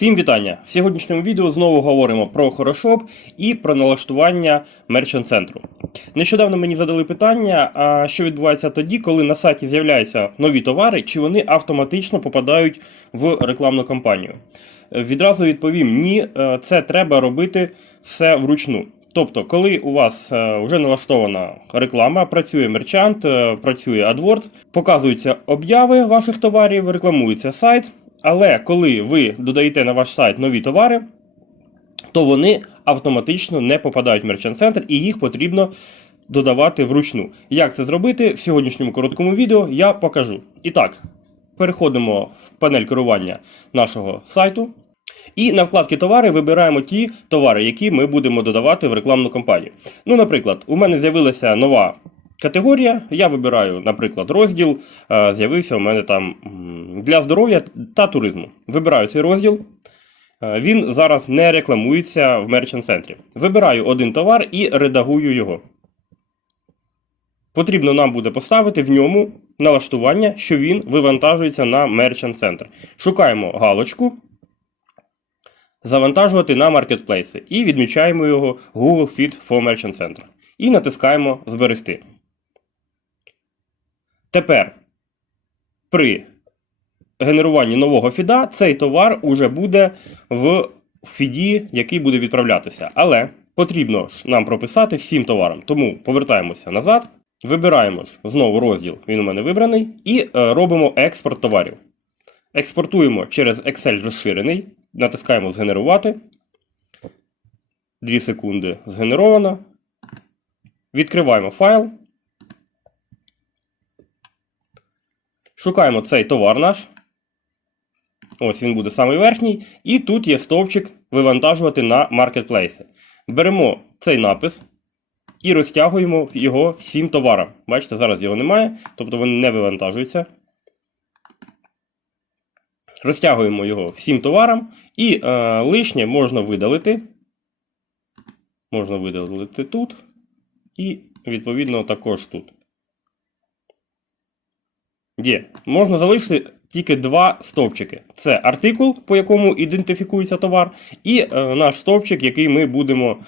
Всім вітання! В сьогоднішньому відео знову говоримо про Хорошоп і про налаштування мерчант центру. Нещодавно мені задали питання, а що відбувається тоді, коли на сайті з'являються нові товари, чи вони автоматично попадають в рекламну кампанію. Відразу відповім: ні, е, це треба робити все вручну. Тобто, коли у вас е, вже налаштована реклама, працює мерчант, е, працює AdWords, показуються обяви ваших товарів, рекламується сайт. Але коли ви додаєте на ваш сайт нові товари, то вони автоматично не попадають в мерчант центр і їх потрібно додавати вручну. Як це зробити в сьогоднішньому короткому відео я покажу. І так, переходимо в панель керування нашого сайту. І на вкладці товари вибираємо ті товари, які ми будемо додавати в рекламну кампанію. Ну, наприклад, у мене з'явилася нова категорія. Я вибираю, наприклад, розділ. е, З'явився у мене там для здоров'я та туризму. Вибираю цей розділ. Е, Він зараз не рекламується в мерчант центрі. Вибираю один товар і редагую його. Потрібно нам буде поставити в ньому налаштування, що він вивантажується на мерчант центр. Шукаємо галочку. Завантажувати на маркетплейси і відмічаємо його Google Feed for Merchant Center. І натискаємо Зберегти. Тепер при генеруванні нового фіда цей товар уже буде в фіді, який буде відправлятися. Але потрібно ж нам прописати всім товарам. Тому повертаємося назад, вибираємо ж знову розділ, він у мене вибраний, і е, робимо експорт товарів. Експортуємо через Excel розширений, натискаємо Згенерувати. 2 секунди згенеровано. Відкриваємо файл. Шукаємо цей товар наш. Ось він буде самий верхній. І тут є стовпчик вивантажувати на маркетплейси. Беремо цей напис і розтягуємо його всім товарам. Бачите, зараз його немає, тобто вони не вивантажуються. Розтягуємо його всім товарам, і е, лишнє можна видалити. Можна видалити тут. І, відповідно, також тут. Є. Можна залишити тільки два стовпчики. Це артикул, по якому ідентифікується товар, і е, наш стовпчик, який ми будемо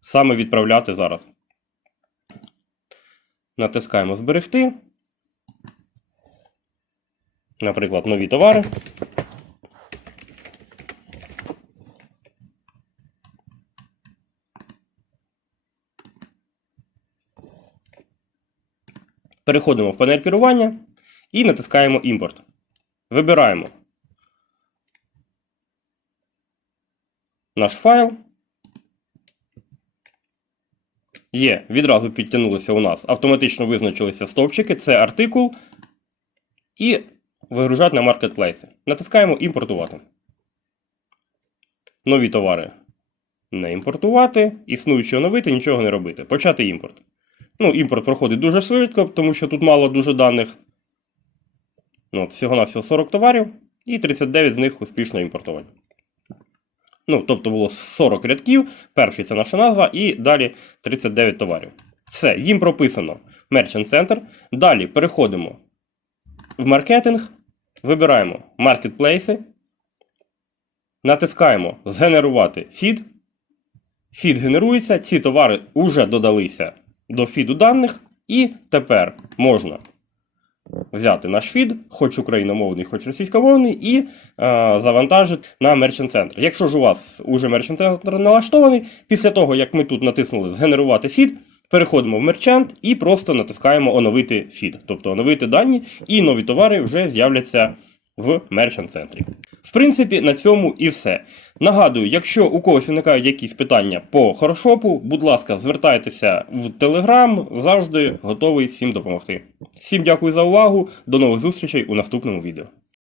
саме відправляти зараз. Натискаємо Зберегти. Наприклад, нові товари. Переходимо в панель керування і натискаємо імпорт. Вибираємо наш файл. Є, відразу підтягнулися у нас, автоматично визначилися стовпчики, це артикул. І вигружати на маркетплейси. Натискаємо імпортувати. Нові товари не імпортувати. Існуючі оновити, нічого не робити. Почати імпорт. Ну, імпорт проходить дуже швидко, тому що тут мало дуже даних. Ну, от, Всього-навсього 40 товарів, і 39 з них успішно імпортовані. Ну, тобто було 40 рядків, перший це наша назва, і далі 39 товарів. Все, їм прописано Merchant Center. Далі переходимо в маркетинг, вибираємо маркетплейси, натискаємо Згенерувати фід. Фід генерується, ці товари вже додалися до фіду даних, і тепер можна взяти наш фід, хоч україномовний, хоч російськомовний, і е, завантажити на Merchant Center. Якщо ж у вас уже Merchant Center налаштований, після того, як ми тут натиснули Згенерувати фід, переходимо в мерчант і просто натискаємо оновити фід, тобто оновити дані, і нові товари вже з'являться в Merchant центрі. Принципі, на цьому і все. Нагадую, якщо у когось виникають якісь питання по хорошопу, будь ласка, звертайтеся в телеграм, завжди готовий всім допомогти. Всім дякую за увагу, до нових зустрічей у наступному відео.